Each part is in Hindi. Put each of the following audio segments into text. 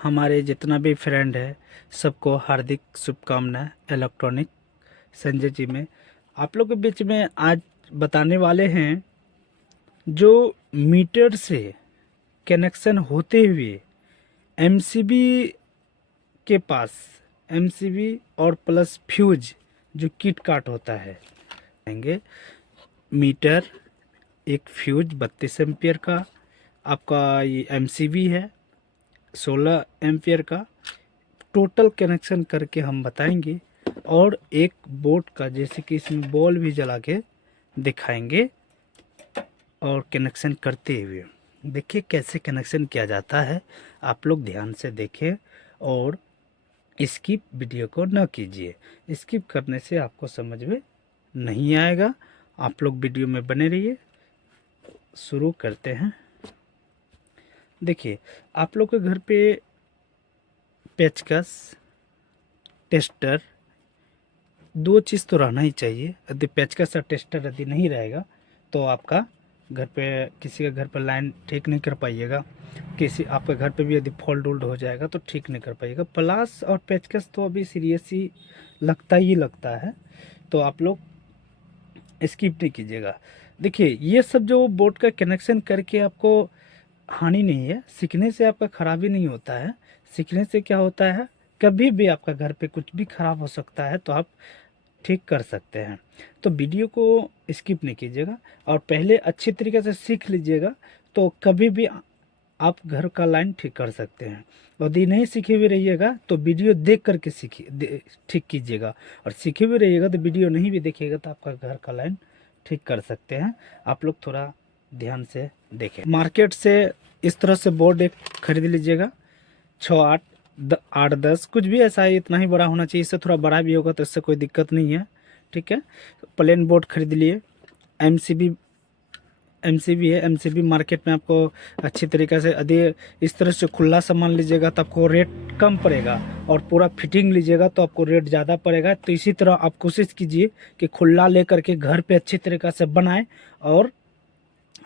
हमारे जितना भी फ्रेंड है सबको हार्दिक शुभकामनाएं इलेक्ट्रॉनिक संजय जी में। आप लोग के बीच में आज बताने वाले हैं जो मीटर से कनेक्शन होते हुए एमसीबी के पास एमसीबी और प्लस फ्यूज जो किट काट होता है आएंगे। मीटर एक फ्यूज 32 एम्पियर का, आपका ये एमसीबी है 16 एम्पियर का, टोटल कनेक्शन करके हम बताएंगे। और एक बोर्ड का जैसे कि इसमें बॉल भी जला के दिखाएंगे और कनेक्शन करते हुए देखिए कैसे कनेक्शन किया जाता है। आप लोग ध्यान से देखें और स्किप वीडियो को न कीजिए। स्किप करने से आपको समझ में नहीं आएगा। आप लोग वीडियो में बने रहिए। शुरू करते हैं। देखिए आप लोग के घर पे पेचकस, टेस्टर, दो चीज़ तो रहना ही चाहिए। यदि पेचकस और टेस्टर यदि नहीं रहेगा तो आपका घर पे किसी के घर पर लाइन ठीक नहीं कर पाइएगा। किसी आपके घर पे भी यदि फॉल्ट वोल्ट हो जाएगा तो ठीक नहीं कर पाइएगा। प्लास और पेचकस तो अभी सीरियस ही लगता है, तो आप लोग स्किप नहीं कीजिएगा। देखिए ये सब जो बोर्ड का कनेक्शन करके आपको हानि नहीं है, सीखने से आपका खराबी नहीं होता है। सीखने से क्या होता है, कभी भी आपका घर पे कुछ भी खराब हो सकता है तो आप ठीक कर सकते हैं। तो वीडियो को स्किप नहीं कीजिएगा और पहले अच्छी तरीके से सीख लीजिएगा तो कभी भी आप घर का लाइन ठीक कर सकते हैं। यदि नहीं सीखे हुए रहिएगा तो वीडियो देख करके ठीक कीजिएगा, और सीखे हुए रहिएगा तो वीडियो नहीं भी देखिएगा तो आपका घर का लाइन ठीक कर सकते हैं। आप लोग थोड़ा ध्यान से देखें। मार्केट से इस तरह से बोर्ड एक खरीद लीजिएगा, 6 8 8 10 कुछ भी ऐसा है, इतना ही बड़ा होना चाहिए। इससे थोड़ा बड़ा भी होगा तो इससे कोई दिक्कत नहीं है, ठीक है। प्लेन बोर्ड खरीद लिए। एमसीबी एमसीबी है। एमसीबी मार्केट में आपको अच्छी तरीके से यदि इस तरह से खुला सामान लीजिएगा तो आपको रेट कम पड़ेगा, और पूरा फिटिंग लीजिएगा तो आपको रेट ज़्यादा पड़ेगा। तो इसी तरह आप कोशिश कीजिए कि खुला लेकर के घर पे अच्छी तरीके से बनाएं और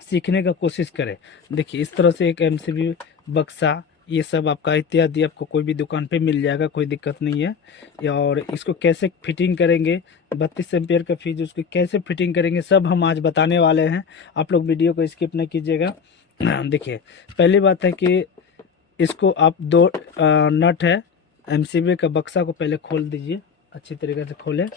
सीखने का कोशिश करें। देखिए इस तरह से एक एमसीबी बक्सा, ये सब आपका इत्यादि आपको कोई भी दुकान पे मिल जाएगा, कोई दिक्कत नहीं है। और इसको कैसे फिटिंग करेंगे, 32 एम्पियर का फ्यूज उसको कैसे फिटिंग करेंगे सब हम आज बताने वाले हैं। आप लोग वीडियो को स्किप न कीजिएगा। देखिए पहली बात है कि इसको आप दो नट है एमसीबी का बक्सा को पहले खोल दीजिए, अच्छी तरीके से खोलें।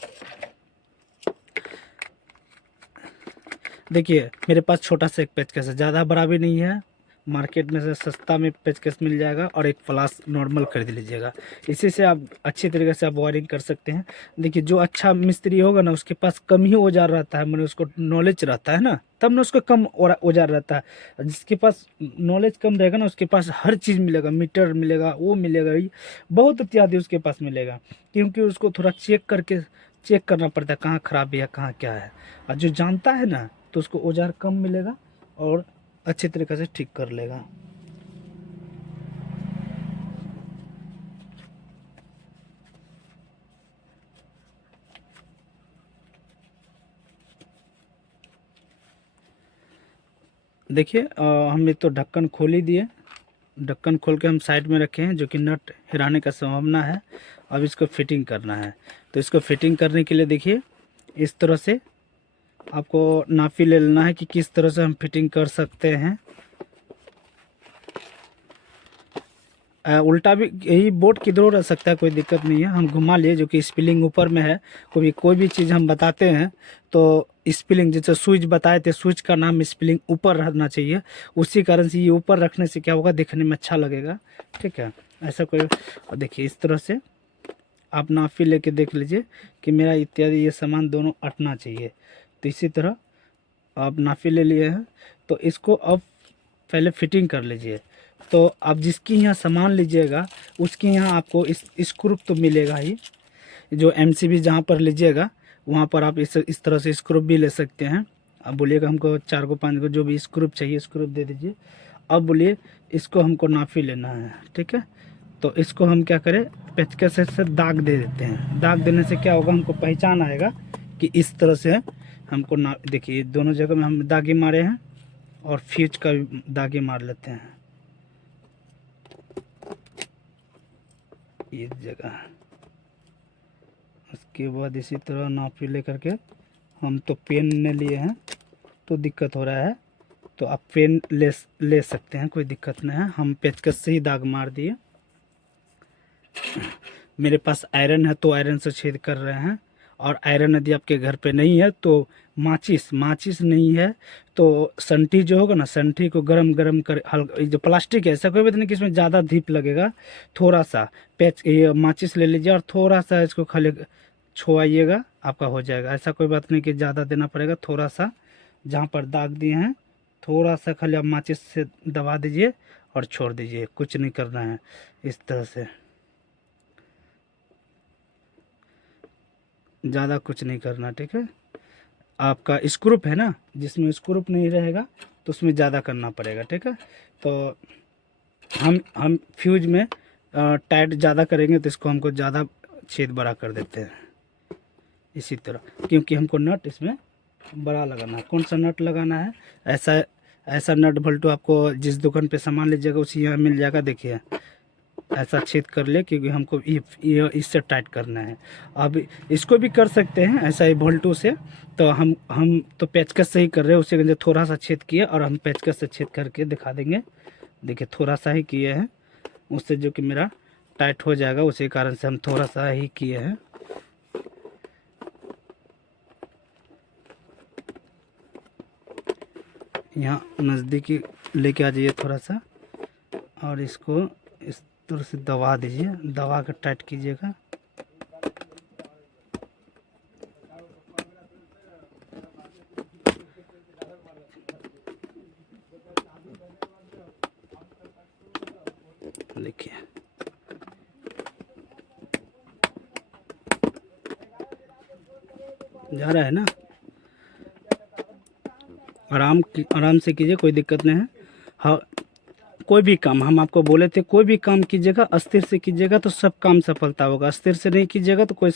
देखिए मेरे पास छोटा सा एक पेचकस है, ज़्यादा बड़ा भी नहीं है। मार्केट में से सस्ता में पेचकस मिल जाएगा, और एक प्लास नॉर्मल खरीद लीजिएगा। इसी से आप अच्छी तरीके से आप वायरिंग कर सकते हैं। देखिए जो अच्छा मिस्त्री होगा ना उसके पास कम ही औजार रहता है, मैंने उसको नॉलेज रहता है ना, तब ना उसको कम औजार रहता है। जिसके पास नॉलेज कम रहेगा ना उसके पास हर चीज़ मिलेगा, मीटर मिलेगा, वो मिलेगा, बहुत इत्यादि उसके पास मिलेगा। क्योंकि उसको थोड़ा चेक करना पड़ता है कहाँ खराबी है कहाँ क्या है। और जो जानता है ना तो उसको औजार कम मिलेगा और अच्छी तरीके से ठीक कर लेगा। देखिए हम तो ढक्कन खोल ही दिए। ढक्कन खोल के हम साइड में रखे हैं, जो कि नट हिलाने का संभावना है। अब इसको फिटिंग करना है। तो इसको फिटिंग करने के लिए देखिए इस तरह से आपको नापी ले लेना है कि किस तरह से हम फिटिंग कर सकते हैं। उल्टा भी यही बोर्ड किधरों रह सकता है, कोई दिक्कत नहीं है। हम घुमा लिए, जो कि स्पिलिंग ऊपर में है। कोई भी चीज़ हम बताते हैं तो स्पिलिंग, जैसे स्विच बताए थे, स्विच का नाम स्पिलिंग ऊपर रहना चाहिए। उसी कारण से ये ऊपर रखने से क्या होगा, देखने में अच्छा लगेगा, ठीक है। ऐसा कोई, और देखिए इस तरह से आप नापी लेके देख लीजिए कि मेरा इत्यादि ये सामान दोनों अटना चाहिए। तो इसी तरह आप नापी ले लिए हैं, तो इसको अब पहले फिटिंग कर लीजिए। तो आप जिसकी यहाँ सामान लीजिएगा उसके यहाँ आपको इस स्क्रू तो मिलेगा ही। जो एमसीबी जहाँ पर लीजिएगा वहाँ पर आप इस तरह से स्क्रू भी ले सकते हैं। अब बोलिएगा हमको 4 को 5 को जो भी स्क्रू चाहिए स्क्रू दे दीजिए। अब बोलिए इसको हमको नापी लेना है, ठीक है। तो इसको हम क्या करें, पेचकस से दाग दे देते हैं। दाग देने से क्या होगा, हमको पहचान आएगा कि इस तरह से हमको ना। देखिए दोनों जगह में हम दागे मारे हैं, और फ्यूज का भी दागे मार लेते हैं। ये जगह। उसके बाद इसी तरह नाप लेकर के, हम तो पेन ने लिए हैं तो दिक्कत हो रहा है, तो आप पेन ले सकते हैं, कोई दिक्कत नहीं है। हम पेचकस से ही दाग मार दिए। मेरे पास आयरन है तो आयरन से छेद कर रहे हैं, और आयरन यदि आपके घर पे नहीं है तो माचिस नहीं है तो संठी जो होगा ना, संठी को गरम गरम कर, हल्का जो प्लास्टिक है, ऐसा कोई बात नहीं कि इसमें ज़्यादा धीप लगेगा, थोड़ा सा ये माचिस ले लीजिए और थोड़ा सा इसको खाली छुआइएगा, आपका हो जाएगा। ऐसा कोई बात नहीं कि ज़्यादा देना पड़ेगा, थोड़ा सा जहाँ पर दाग दिए हैं थोड़ा सा खाली आप माचिस से दबा दीजिए और छोड़ दीजिए, कुछ नहीं करना है। इस तरह से ज़्यादा कुछ नहीं करना, ठीक है। आपका स्क्रूप है ना, जिसमें स्क्रूप नहीं रहेगा तो उसमें ज़्यादा करना पड़ेगा, ठीक है। तो हम फ्यूज में टाइट ज़्यादा करेंगे तो इसको हमको ज़्यादा छेद बड़ा कर देते हैं इसी तरह, क्योंकि हमको नट इसमें बड़ा लगाना है। कौन सा नट लगाना है, ऐसा नट भल्टू आपको जिस दुकान पे सामान लीजिएगा उसी यहाँ मिल जाएगा। देखिए ऐसा छेद कर ले, क्योंकि हमको ये इससे टाइट करना है। अब इसको भी कर सकते हैं ऐसा ही भल्टू से, तो हम तो पेचकस से ही कर रहे हैं। उसी के थोड़ा सा छेद किए और हम पेचकस से छेद करके दिखा देंगे। देखिए थोड़ा सा ही किए हैं, उससे जो कि मेरा टाइट हो जाएगा, उसी कारण से हम थोड़ा सा ही किए हैं। यहाँ नज़दीकी लेके आ जाइए थोड़ा सा, और इसको इस तरह से दबा दीजिए, दबा कर टाइट कीजिएगा। देखिए जा रहा है ना, आराम से कीजिए, कोई दिक्कत नहीं है। हाँ, कोई भी काम हम आपको बोले थे, कोई भी काम कीजिएगा अस्थिर से कीजिएगा तो सब काम सफलता होगा, अस्थिर से नहीं कीजिएगा तो कोई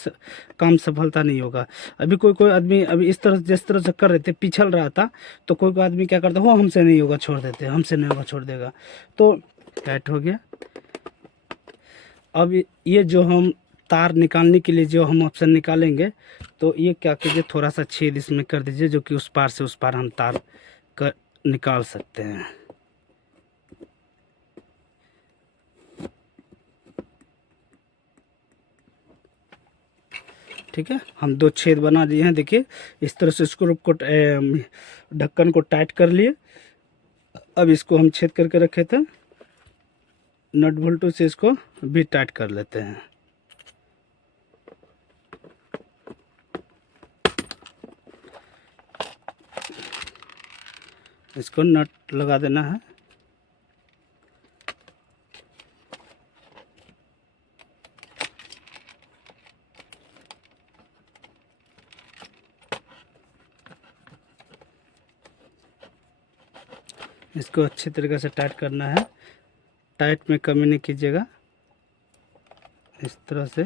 काम सफलता नहीं होगा। अभी कोई आदमी अभी इस तरह जिस तरह से कर रहे थे, पिछल रहा था, तो कोई आदमी क्या करता, वो हमसे नहीं होगा छोड़ देते, हमसे नहीं होगा छोड़ देगा, तो टाइट हो गया। अब ये जो हम तार निकालने के लिए जो हम ऑप्शन निकालेंगे, तो ये क्या कीजिए, थोड़ा सा छेद इसमें कर दीजिए, जो कि उस पार से उस पार हम तार कर निकाल सकते हैं। ठीक है, हम 2 छेद बना दिए हैं। देखिए इस तरह से स्क्रू को ढक्कन को टाइट कर लिए। अब इसको हम छेद करके रखे थे, नट बोल्टू से इसको भी टाइट कर लेते हैं। इसको नट लगा देना है। इसको अच्छी तरीके से टाइट करना है, टाइट में कमी नहीं कीजिएगा। इस तरह से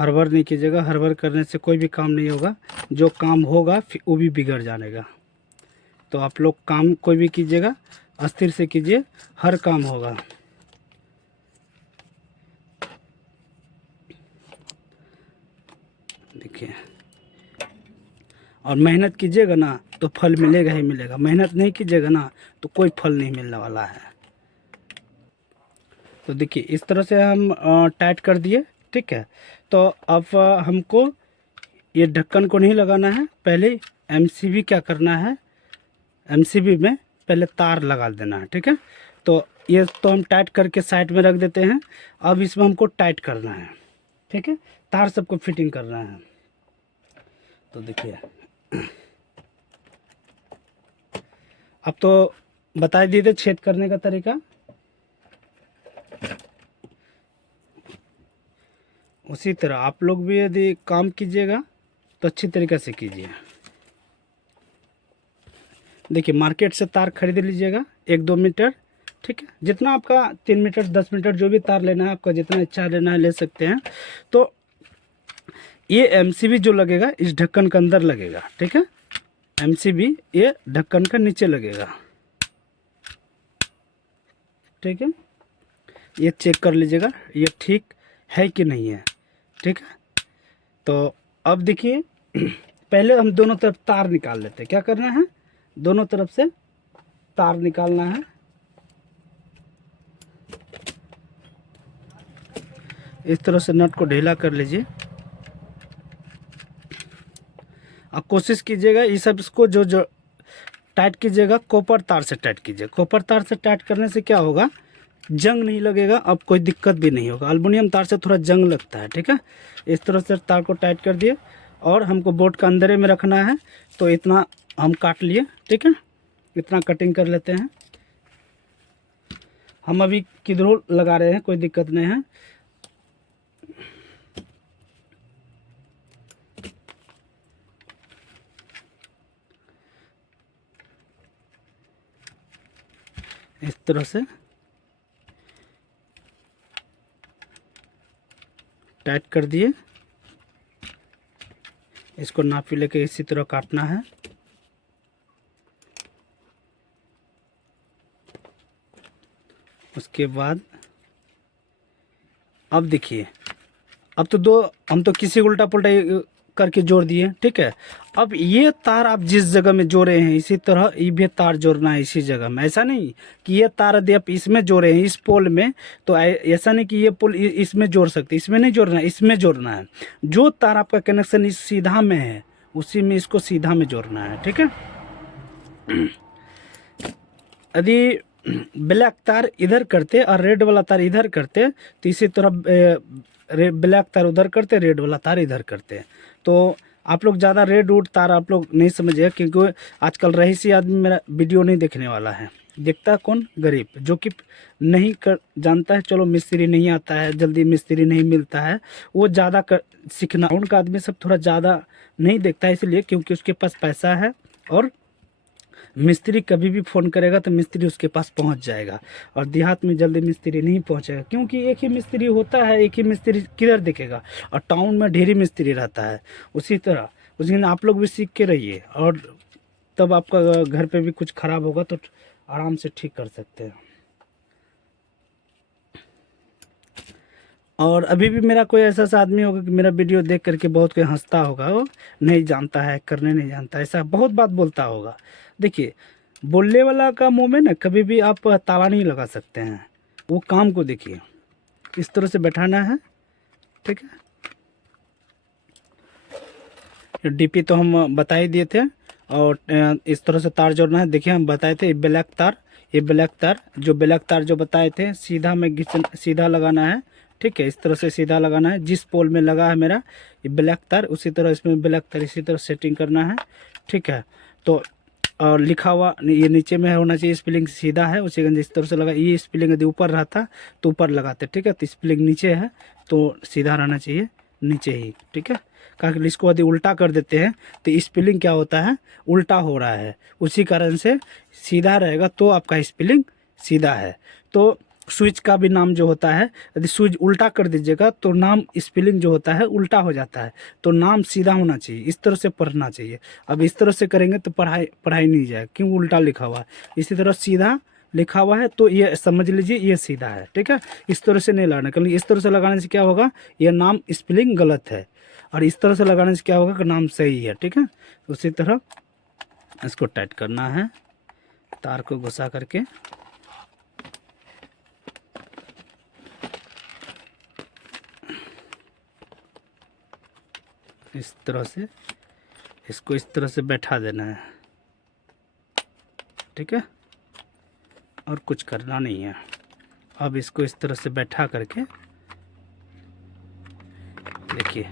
हड़बड़ नहीं कीजिएगा, हड़बड़ करने से कोई भी काम नहीं होगा, जो काम होगा फिर वो भी बिगड़ जाएगा। तो आप लोग काम कोई भी कीजिएगा अस्थिर से कीजिए, हर काम होगा। देखिए, और मेहनत कीजिएगा ना तो फल मिलेगा ही मिलेगा, मेहनत नहीं कीजिएगा ना तो कोई फल नहीं मिलने वाला है। तो देखिए इस तरह से हम टाइट कर दिए, ठीक है। तो अब हमको ये ढक्कन को नहीं लगाना है, पहले एमसीबी क्या करना है, एमसीबी में पहले तार लगा देना है, ठीक है। तो ये तो हम टाइट करके साइड में रख देते हैं। अब इसमें हमको टाइट करना है, ठीक है, तार सबको फिटिंग करना है। तो देखिए अब तो बता दिए थे छेद करने का तरीका, उसी तरह आप लोग भी यदि काम कीजिएगा तो अच्छी तरीके से कीजिए। देखिए मार्केट से तार खरीद लीजिएगा 1-2 मीटर, ठीक है, जितना आपका 3 मीटर 10 मीटर जो भी तार लेना है, आपका जितना इच्छा लेना है ले सकते हैं। तो ये एमसीबी जो लगेगा इस ढक्कन के अंदर लगेगा, ठीक है, एमसीबी ये ढक्कन का नीचे लगेगा, ठीक है, ये चेक कर लीजिएगा ये ठीक है कि नहीं है। ठीक है, तो अब देखिए पहले हम दोनों तरफ तार निकाल लेते हैं। क्या करना है, दोनों तरफ से तार निकालना है। इस तरह से नट को ढीला कर लीजिए। अब कोशिश कीजिएगा ये सब इसको जो जो टाइट कीजिएगा कॉपर तार से टाइट कीजिए। कॉपर तार से टाइट करने से क्या होगा, जंग नहीं लगेगा, अब कोई दिक्कत भी नहीं होगा। एल्युमिनियम तार से थोड़ा जंग लगता है। ठीक है, इस तरह से तार को टाइट कर दिए और हमको बोर्ड का अंदर में रखना है, तो इतना हम काट लिए। ठीक है, इतना कटिंग कर लेते हैं। हम अभी किधरों लगा रहे हैं, कोई दिक्कत नहीं है। इस तरह से टाइट कर दिए। इसको नापी लेके इसी तरह काटना है। उसके बाद अब देखिए, अब तो दो हम तो किसी उल्टा पुल्टा करके जोड़ दिए। ठीक है, अब ये तार आप जिस जगह में जोड़े हैं इसी तरह ये भी तार जोड़ना है इसी जगह में। ऐसा नहीं कि ये तार यदि आप इसमें जोड़े हैं इस पोल में, तो ऐसा नहीं कि ये पोल इसमें जोड़ सकते, इसमें नहीं जोड़ना है, इसमें जोड़ना है। जो तार आपका कनेक्शन इस सीधा में है उसी में इसको सीधा में जोड़ना है। ठीक है, यदि ब्लैक तार इधर करते और रेड वाला तार इधर करते तो इसी तरह ब्लैक तार उधर करते, रेड वाला तार इधर करते। तो आप लोग ज़्यादा रेड वुड तार आप लोग नहीं समझिए, क्योंकि आजकल रईसी आदमी मेरा वीडियो नहीं देखने वाला है। देखता है कौन, गरीब, जो कि नहीं कर जानता है। चलो मिस्त्री नहीं आता है, जल्दी मिस्त्री नहीं मिलता है, वो ज़्यादा कर सीखना। उनका आदमी सब थोड़ा ज़्यादा नहीं देखता है, इसलिए क्योंकि उसके पास पैसा है और मिस्त्री कभी भी फ़ोन करेगा तो मिस्त्री उसके पास पहुंच जाएगा। और देहात में जल्दी मिस्त्री नहीं पहुंचेगा, क्योंकि एक ही मिस्त्री होता है, एक ही मिस्त्री किधर दिखेगा, और टाउन में ढेरी मिस्त्री रहता है। उसी तरह उस दिन आप लोग भी सीख के रहिए, और तब आपका घर पे भी कुछ ख़राब होगा तो आराम से ठीक कर सकते हैं। और अभी भी मेरा कोई ऐसा सा आदमी होगा कि मेरा वीडियो देख करके बहुत कोई हंसता होगा, वो नहीं जानता है, करने नहीं जानता, ऐसा बहुत बात बोलता होगा। देखिए, बोलने वाला का मुंह में ना कभी भी आप ताला नहीं लगा सकते हैं। वो काम को देखिए, इस तरह से बैठाना है। ठीक है, डीपी तो हम बता ही दिए थे, और इस तरह से तार जोड़ना है। देखिए हम बताए थे ब्लैक तार, ये ब्लैक तार जो बताए थे सीधा में सीधा लगाना है। ठीक है, इस तरह से सीधा लगाना है। जिस पोल में लगा है मेरा ये ब्लैक तार, उसी तरह इसमें ब्लैक तार इसी तरह सेटिंग करना है। ठीक है, तो और लिखा हुआ ये नीचे में होना चाहिए, स्पेलिंग सीधा है, उसी इस तरह से लगा। ये स्पेलिंग यदि ऊपर रहता तो ऊपर लगाते। ठीक है, तो स्पेलिंग नीचे है तो सीधा रहना चाहिए नीचे ही। ठीक है, कारण इसको यदि उल्टा कर देते हैं तो स्पेलिंग क्या होता है, उल्टा हो रहा है। उसी कारण से सीधा रहेगा तो आपका स्पेलिंग सीधा है। तो स्विच का भी नाम जो होता है, यदि स्विच उल्टा कर दीजिएगा तो नाम स्पेलिंग जो होता है उल्टा हो जाता है। तो नाम सीधा होना चाहिए, इस तरह से पढ़ना चाहिए। अब इस तरह से करेंगे तो पढ़ाई नहीं जाएगा, क्यों, उल्टा लिखा हुआ है। इसी तरह सीधा लिखा हुआ है तो ये समझ लीजिए ये सीधा है। ठीक है, इस तरह से नहीं लगाना, क्योंकि इस तरह से लगाने से क्या होगा, ये नाम स्पेलिंग गलत है, और इस तरह से लगाने से क्या होगा कि नाम सही है। ठीक है, उसी तरह इसको टाइट करना है, तार को घुसा करके। इस तरह से इसको इस तरह से बैठा देना है। ठीक है, और कुछ करना नहीं है। अब इसको इस तरह से बैठा करके देखिए,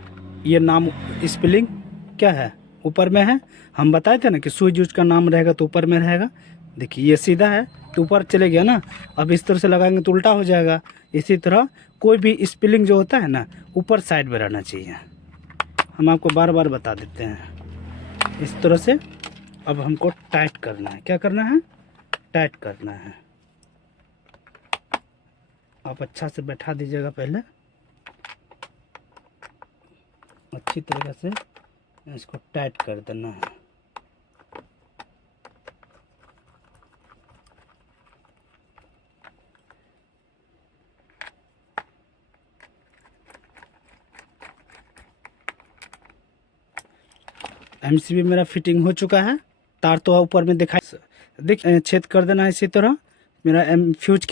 ये नाम स्पेलिंग क्या है, ऊपर में है। हम बताए थे ना कि स्विच यूज का नाम रहेगा तो ऊपर में रहेगा। देखिए ये सीधा है तो ऊपर चले गया ना। अब इस तरह से लगाएंगे तो उल्टा हो जाएगा। इसी तरह कोई भी स्पेलिंग जो होता है ना ऊपर साइड में रहना चाहिए। हम आपको बार बार बता देते हैं। इस तरह से अब हमको टाइट करना है। क्या करना है, टाइट करना है। आप अच्छा से बैठा दीजिएगा, पहले अच्छी तरीके से इसको टाइट कर देना है। एमसीबी मेरा फिटिंग हो चुका है। तार तो ऊपर में दिखाई देख छेद कर देना है इसी तरह मेरा फ्यूज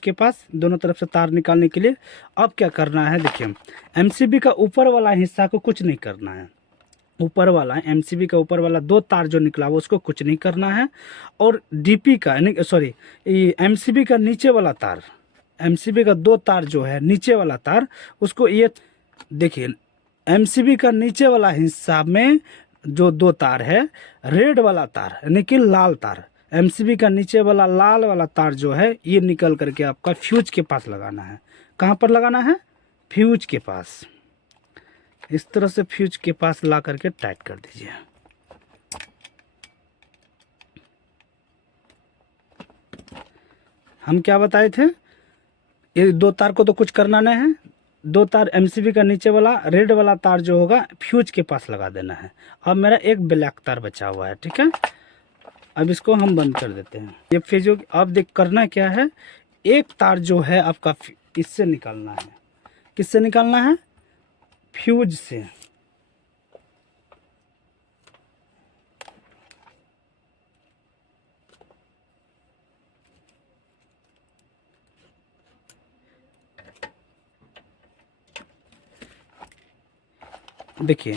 के पास दोनों तरफ से तार निकालने के लिए। अब क्या करना है देखिए, एमसीबी का ऊपर वाला हिस्सा को कुछ नहीं करना है। ऊपर वाला एमसीबी का ऊपर वाला 2 तार जो निकला वो उसको कुछ नहीं करना है। और डीपी का सॉरी एमसीबी का नीचे वाला तार, एमसीबी का 2 तार जो है नीचे वाला तार, उसको ये देखिए एमसीबी का नीचे वाला हिस्सा में जो 2 तार है, रेड वाला तार यानी कि लाल तार, एमसीबी का नीचे वाला लाल वाला तार जो है ये निकल करके आपका फ्यूज के पास लगाना है। कहाँ पर लगाना है? फ्यूज के पास। इस तरह से फ्यूज के पास ला करके टाइट कर दीजिए। हम क्या बताए थे, ये 2 तार को तो कुछ करना नहीं है। 2 तार एमसीबी का नीचे वाला रेड वाला तार जो होगा फ्यूज के पास लगा देना है। अब मेरा एक ब्लैक तार बचा हुआ है, ठीक है। अब इसको हम बंद कर देते हैं। ये फ्यूज अब देख करना क्या है, एक तार जो है आपका इससे निकालना है। किससे निकालना है? फ्यूज से। देखिए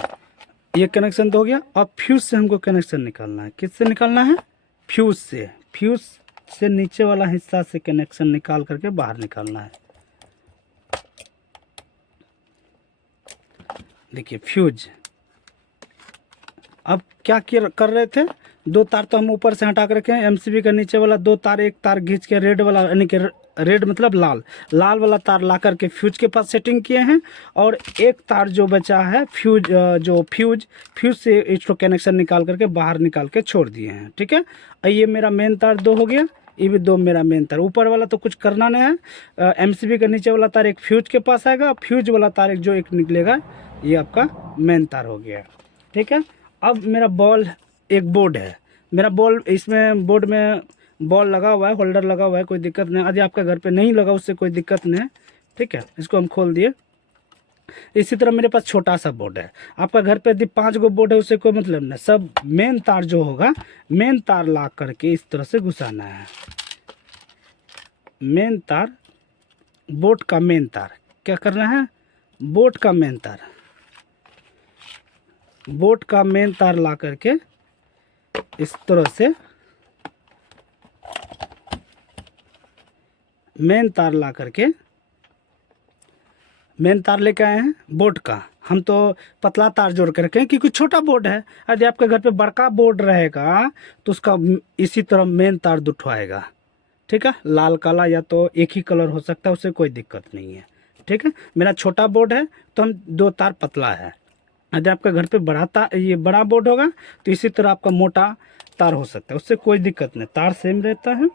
ये कनेक्शन तो हो गया। अब फ्यूज से हमको कनेक्शन निकालना है। किससे निकालना है? फ्यूज से। फ्यूज से नीचे वाला हिस्सा से कनेक्शन निकाल करके बाहर निकालना है। देखिए फ्यूज। अब क्या कर रहे थे, 2 तार तो हम ऊपर से हटा कर रखे हैं। एमसीबी का नीचे वाला 2 तार, एक तार खींच के रेड वाला यानी कि रेड मतलब लाल वाला तार ला करके फ्यूज के पास सेटिंग किए हैं। और एक तार जो बचा है फ्यूज से इसको कनेक्शन निकाल करके बाहर निकाल के छोड़ दिए हैं, ठीक है। ये मेरा मेन तार 2 हो गया, ये भी 2 मेरा मेन तार। ऊपर वाला तो कुछ करना नहीं है। एमसीबी का नीचे वाला तार एक फ्यूज के पास आएगा, फ्यूज वाला तार एक निकलेगा, ये आपका मेन तार हो गया, ठीक है। अब मेरा एक बोर्ड है, मेरा इसमें बोर्ड में बॉल लगा हुआ है, होल्डर लगा हुआ है, कोई दिक्कत नहीं। यदि आपका घर पे नहीं लगा उससे कोई दिक्कत नहीं है, ठीक है। इसको हम खोल दिए। इसी तरह मेरे पास छोटा सा बोर्ड है। आपका घर पे यदि 5 गो बोर्ड है उससे कोई मतलब नहीं। सब मेन तार जो होगा, मेन तार ला करके इस तरह से घुसाना है। मेन तार, बोर्ड का मेन तार क्या करना है? बोर्ड का मेन तार ला करके इस तरह से मेन तार ला करके मेन तार लेके आए हैं बोर्ड का। हम तो पतला तार जोड़ कर रखे क्योंकि छोटा बोर्ड है। यदि आपके घर पे बड़का बोर्ड रहेगा तो उसका इसी तरह मेन तार दुठवाएगा, ठीक है। लाल काला या तो एक ही कलर हो सकता है, उससे कोई दिक्कत नहीं है, ठीक है। मेरा छोटा बोर्ड है तो हम 2 तार पतला है। यदि आपका घर पे ये बड़ा बोर्ड होगा तो इसी तरह आपका मोटा तार हो सकता है, उससे कोई दिक्कत नहीं। तार सेम रहता है,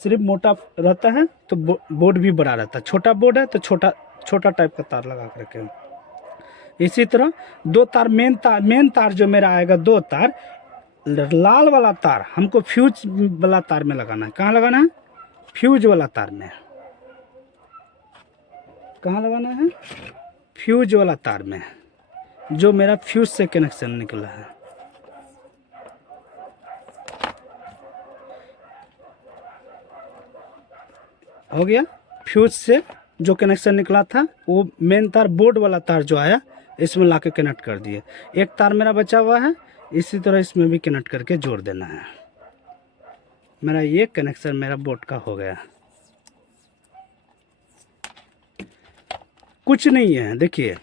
सिर्फ मोटा रहता है तो बोर्ड भी बड़ा रहता है। छोटा बोर्ड है तो छोटा टाइप का तार लगा करके। इसी तरह 2 तार मेन तार जो मेरा आएगा 2 तार, लाल वाला तार हमको फ्यूज वाला तार में लगाना है। कहाँ लगाना है? फ्यूज वाला तार में। कहाँ लगाना है? फ्यूज वाला तार में, जो मेरा फ्यूज से कनेक्शन निकला है। हो गया। फ्यूज से जो कनेक्शन निकला था वो मेन तार, बोर्ड वाला तार जो आया इसमें लाके कनेक्ट कर दिए। एक तार मेरा बचा हुआ है, इसी तरह इसमें भी कनेक्ट करके जोड़ देना है। मेरा ये कनेक्शन मेरा बोर्ड का हो गया। कुछ नहीं है। देखिए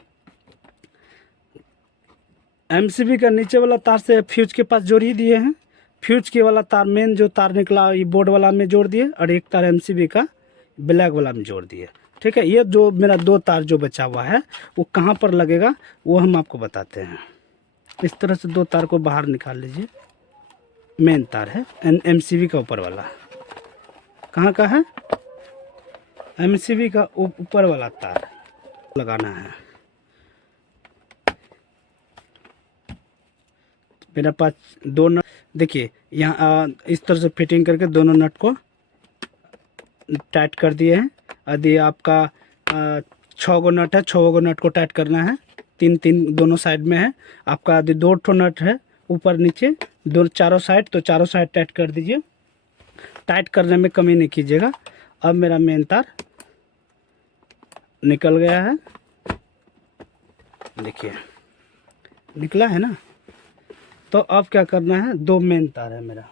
एमसीबी का नीचे वाला तार से फ्यूज के पास जोड़ ही दिए हैं। फ्यूज के वाला तार, मेन जो तार निकला ये बोर्ड वाला में जोड़ दिए, और एक तार एमसीबी का ब्लैक वाला में जोड़ दिए, ठीक है। ये जो मेरा 2 तार जो बचा हुआ है वो कहाँ पर लगेगा वो हम आपको बताते हैं। इस तरह से 2 तार को बाहर निकाल लीजिए। मेन तार है एमसीबी का ऊपर वाला। कहाँ का है? एमसीबी का ऊपर वाला तार लगाना है। मेरे पास 2 नट, देखिए यहाँ इस तरह से फिटिंग करके दोनों नट को टाइट कर दिए हैं। यदि आपका 6 गो नट है, 6 गो नट को टाइट करना है। तीन तीन दोनों साइड में है आपका। दो ठो नट है ऊपर नीचे दो चारों साइड, तो चारों साइड टाइट कर दीजिए। टाइट करने में कमी नहीं कीजिएगा। अब मेरा मेन तार निकल गया है, देखिए निकला है ना। तो अब क्या करना है, दो मेन तार है मेरा,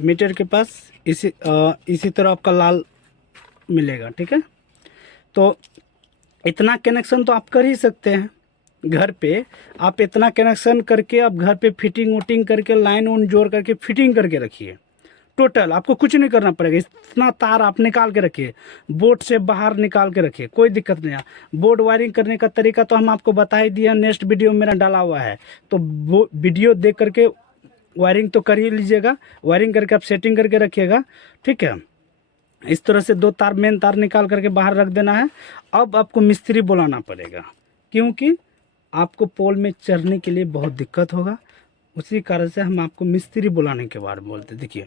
मीटर के पास इसी तरह आपका लाल मिलेगा, ठीक है। तो इतना कनेक्शन तो आप कर ही सकते हैं घर पे। आप इतना कनेक्शन करके आप घर पे फिटिंग वुटिंग करके लाइन उन जोड़ करके फिटिंग करके रखिए। टोटल आपको कुछ नहीं करना पड़ेगा। इतना तार आप निकाल के रखिए, बोर्ड से बाहर निकाल के रखिए, कोई दिक्कत नहीं है। बोर्ड वायरिंग करने का तरीका तो हम आपको बता ही दिया, नेक्स्ट वीडियो मेरा डाला हुआ है, तो वो वीडियो देख करके वायरिंग तो कर ही लीजिएगा। वायरिंग करके आप सेटिंग करके रखिएगा, ठीक है। इस तरह से दो तार मेन तार निकाल करके बाहर रख देना है। अब आपको मिस्त्री बुलाना पड़ेगा, क्योंकि आपको पोल में चढ़ने के लिए बहुत दिक्कत होगा। उसी कारण से हम आपको मिस्त्री बुलाने के बारे में बोलते। देखिए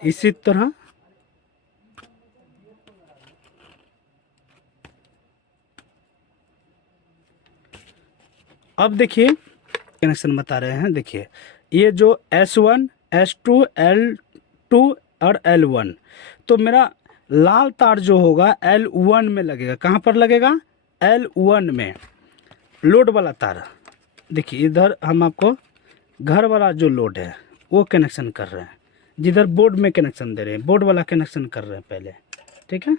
इसी तरह अब देखिए कनेक्शन बता रहे हैं। देखिए ये जो S1 S2 L2 और L1, तो मेरा लाल तार जो होगा L1 में लगेगा। कहाँ पर लगेगा, L1 में, लोड वाला तार। देखिए इधर हम आपको घर वाला जो लोड है वो कनेक्शन कर रहे हैं, जिधर बोर्ड में कनेक्शन दे रहे हैं, बोर्ड वाला कनेक्शन कर रहे हैं पहले, ठीक है।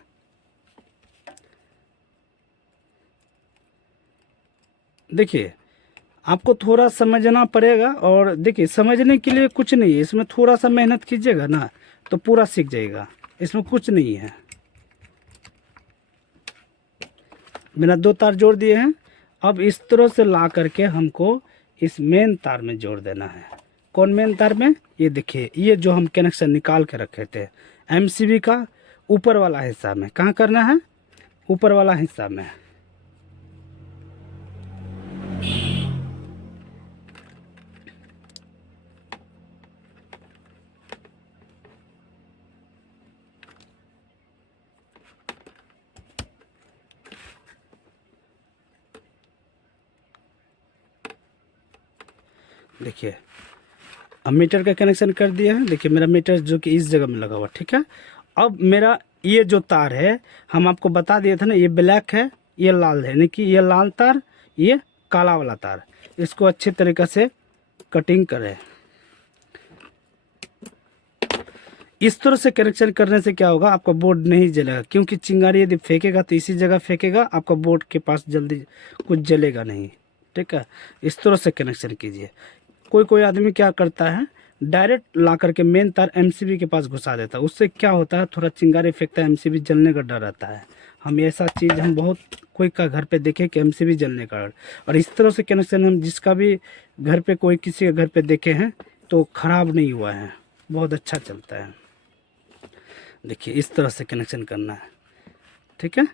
देखिए आपको थोड़ा समझना पड़ेगा, और देखिए समझने के लिए कुछ नहीं है इसमें, थोड़ा सा मेहनत कीजिएगा ना तो पूरा सीख जाएगा। इसमें कुछ नहीं है। बिना दो तार जोड़ दिए हैं। अब इस तरह से ला करके हमको इस मेन तार में जोड़ देना है। कौन मेन तार में, ये देखिए ये जो हम कनेक्शन निकाल के रखे थे MCB का ऊपर वाला हिस्सा में। कहाँ करना है, ऊपर वाला हिस्सा में। देखिए अब मीटर का कनेक्शन कर दिया है। देखिए मेरा मीटर जो कि इस जगह में लगा हुआ, ठीक है। अब मेरा ये जो तार है हम आपको बता दिए थे ना, ये ब्लैक है ये लाल है, यानी कि ये लाल तार ये काला वाला तार। इसको अच्छे तरीके से कटिंग करें। इस तरह से कनेक्शन करने से क्या होगा, आपका बोर्ड नहीं जलेगा, क्योंकि चिंगारी यदि फेंकेगा तो इसी जगह फेंकेगा, आपका बोर्ड के पास जल्दी कुछ जलेगा नहीं, ठीक है। इस तरह से कनेक्शन कीजिए। कोई कोई आदमी क्या करता है, डायरेक्ट ला करके मेन तार MCB के पास घुसा देता है। उससे क्या होता है, थोड़ा चिंगारी फेंकता है, MCB जलने का डर रहता है। हम ऐसा चीज़ हम बहुत कोई का घर पे देखे कि MCB जलने का डर। और इस तरह से कनेक्शन हम जिसका भी घर पे कोई किसी के घर पे देखे हैं तो ख़राब नहीं हुआ है, बहुत अच्छा चलता है। देखिए इस तरह से कनेक्शन करना है, ठीक है।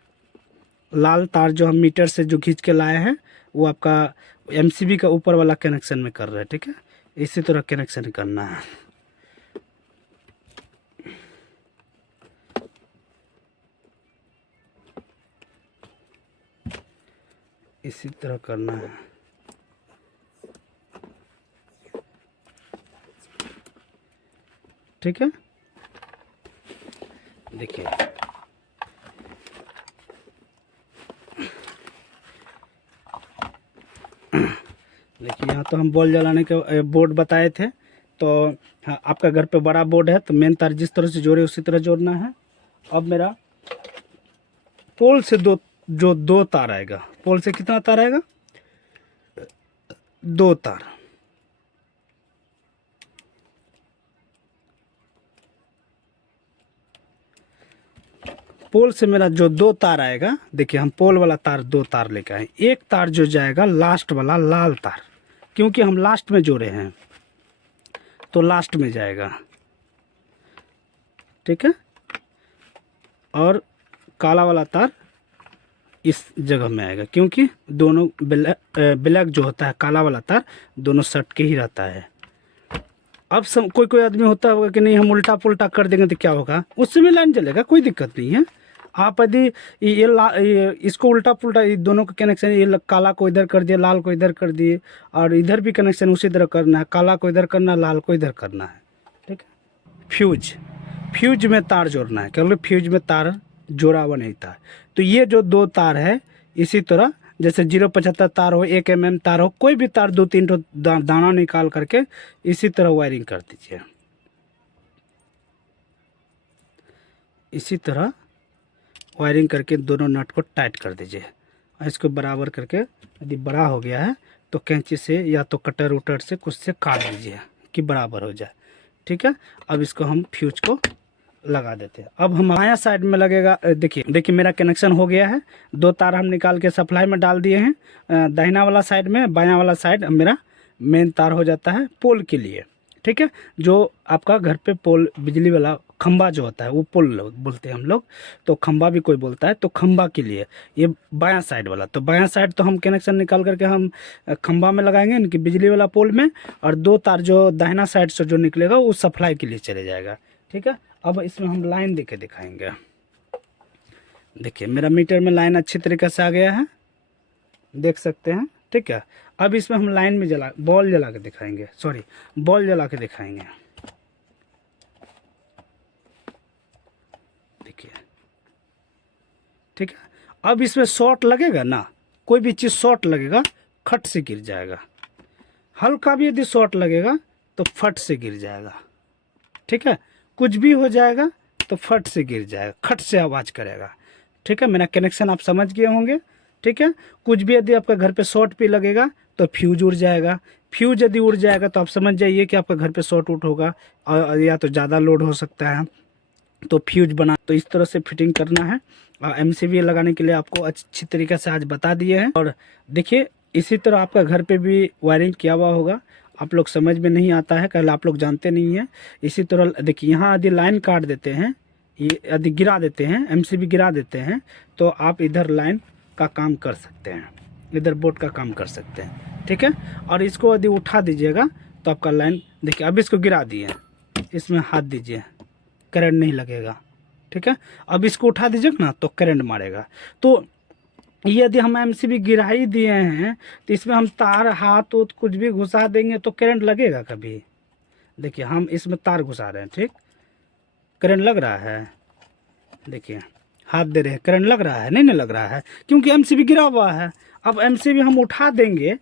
लाल तार जो हम मीटर से जो खींच के लाए हैं वो आपका MCB का ऊपर वाला कनेक्शन में कर रहे हैं, ठीक है। इसी तरह कनेक्शन करना है। इसी तरह करना है, ठीक है। देखिए देखिए यहाँ तो हम बॉल जलाने के बोर्ड बताए थे। तो हाँ, आपका घर पे बड़ा बोर्ड है तो मेन तार जिस तरह से जोड़े उसी तरह जोड़ना है। अब मेरा पोल से दो तार आएगा। पोल से कितना तार आएगा, दो तार। पोल से मेरा जो दो तार आएगा, देखिए हम पोल वाला तार दो तार लेके आए। एक तार जो जाएगा लास्ट वाला लाल तार, क्योंकि हम लास्ट में जोड़े हैं तो लास्ट में जाएगा, ठीक है। और काला वाला तार इस जगह में आएगा, क्योंकि दोनों ब्लैक जो होता है काला वाला तार दोनों सट के ही रहता है। अब कोई कोई आदमी होता होगा कि नहीं हम उल्टा पुल्टा कर देंगे तो क्या होगा, उससे भी लाइन चलेगा, कोई दिक्कत नहीं है। आप यदि ये इसको उल्टा पुल्टा, ये दोनों का कनेक्शन, ये काला को इधर कर दिए, लाल को इधर कर दिए, और इधर भी कनेक्शन उसी तरह करना है, काला को इधर करना, लाल को इधर करना है, ठीक है। फ्यूज में तार जोड़ना है, क्योंकि फ्यूज में तार जोड़ा हुआ नहीं था। तो ये जो 2 तार है, इसी तरह जैसे 0.75 तार हो, 1 mm तार हो, कोई भी तार 2-3 दाना निकाल करके इसी तरह वायरिंग कर दीजिए। इसी तरह वायरिंग करके दोनों नट को टाइट कर दीजिए। इसको बराबर करके, यदि बड़ा हो गया है तो कैंची से या तो कटर उटर से कुछ से काट दीजिए कि बराबर हो जाए, ठीक है। अब इसको हम फ्यूज को लगा देते हैं। अब हम बायां साइड में लगेगा, देखिए मेरा कनेक्शन हो गया है। 2 तार हम निकाल के सप्लाई में डाल दिए हैं। दाहिना वाला साइड में, बायां वाला साइड मेरा मेन तार हो जाता है पोल के लिए, ठीक है। जो आपका घर पे पोल, बिजली वाला खंबा जो होता है वो पोल बोलते हैं हम लोग, तो खंबा भी कोई बोलता है, तो खंबा के लिए ये बायां साइड वाला। तो बायां साइड तो हम कनेक्शन निकाल करके हम खंबा में लगाएंगे, इनकी बिजली वाला पोल में, और 2 तार जो दाहिना साइड से जो निकलेगा वो सप्लाई के लिए चले जाएगा, ठीक है। अब इसमें हम लाइन देके दिखाएंगे। देखिए मेरा मीटर में लाइन अच्छी तरीके से आ गया है, देख सकते हैं, ठीक है। अब इसमें हम लाइन में बॉल जला के दिखाएंगे, बॉल जला के दिखाएंगे। देखिए, ठीक है। अब इसमें शॉर्ट लगेगा ना, कोई भी चीज़ शॉर्ट लगेगा खट से गिर जाएगा, हल्का भी यदि शॉर्ट लगेगा तो फट से गिर जाएगा, ठीक है। कुछ भी हो जाएगा तो फट से गिर जाएगा, खट से आवाज़ करेगा, ठीक है। मेरा कनेक्शन आप समझ गए होंगे, ठीक है। कुछ भी यदि आपका घर पे शॉर्ट भी लगेगा तो फ्यूज उड़ जाएगा। फ्यूज यदि उड़ जाएगा तो आप समझ जाइए कि आपका घर पे शॉर्ट आउट होगा, और या तो ज़्यादा लोड हो सकता है, तो फ्यूज बना, तो इस तरह से फिटिंग करना है। MCB लगाने के लिए आपको अच्छी तरीके से आज बता दिए हैं। और देखिए इसी तरह आपका घर पे भी वायरिंग किया हुआ होगा, आप लोग समझ में नहीं आता है, कल आप लोग जानते नहीं हैं। इसी तरह देखिए यहाँ यदि लाइन काट देते हैं, ये यदि गिरा देते हैं, MCB गिरा देते हैं, तो आप इधर लाइन का काम कर सकते हैं, इधर बोर्ड का काम कर सकते हैं, ठीक है। और इसको यदि उठा दीजिएगा तो आपका लाइन, देखिए अब इसको गिरा दिए, इसमें हाथ दीजिए, करंट नहीं लगेगा, ठीक है। अब इसको उठा दीजिएगा ना तो करंट मारेगा। तो यदि हम MCB गिरा ही दिए हैं तो इसमें हम तार, हाथ उत कुछ भी घुसा देंगे तो करंट लगेगा कभी। देखिए हम इसमें तार घुसा रहे हैं, ठीक, करंट लग रहा है, देखिए हाथ दे रहे हैं, करंट लग रहा है, नहीं लग रहा है, क्योंकि MCB गिरा हुआ है। अब MCB हम उठा देंगे,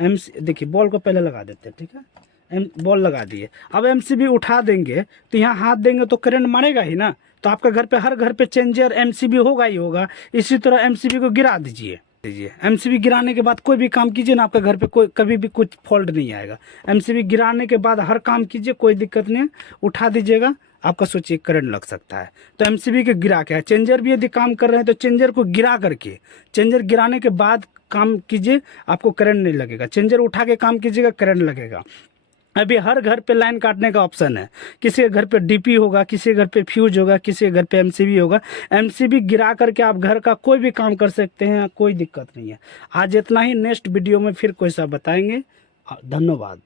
देखिए बॉल को पहले लगा देते हैं, ठीक है, बॉल लगा दिए। अब MCB उठा देंगे तो यहाँ हाथ देंगे तो करंट मारेगा ही ना। तो आपका घर पे, हर घर पे चेंजर MCB होगा ही होगा। इसी तरह MCB को गिरा दीजिए। MCB गिराने के बाद कोई भी काम कीजिए ना, आपके घर पे कोई कभी भी कुछ फॉल्ट नहीं आएगा। MCB गिराने के बाद हर काम कीजिए, कोई दिक्कत नहीं है, उठा दीजिएगा, आपका सोचिए करंट लग सकता है। तो MCB के गिरा के, चेंजर भी यदि काम कर रहे हैं तो चेंजर को गिरा करके, चेंजर गिराने के बाद काम कीजिए, आपको करंट नहीं लगेगा। चेंजर उठा के काम कीजिएगा, करंट लगेगा। अभी हर घर पे लाइन काटने का ऑप्शन है, किसी के घर पे DP होगा, किसी के घर पे फ्यूज होगा, किसी के घर पे MCB होगा। MCB गिरा करके आप घर का कोई भी काम कर सकते हैं, कोई दिक्कत नहीं है। आज इतना ही, नेक्स्ट वीडियो में फिर कोई सा बताएंगे। धन्यवाद।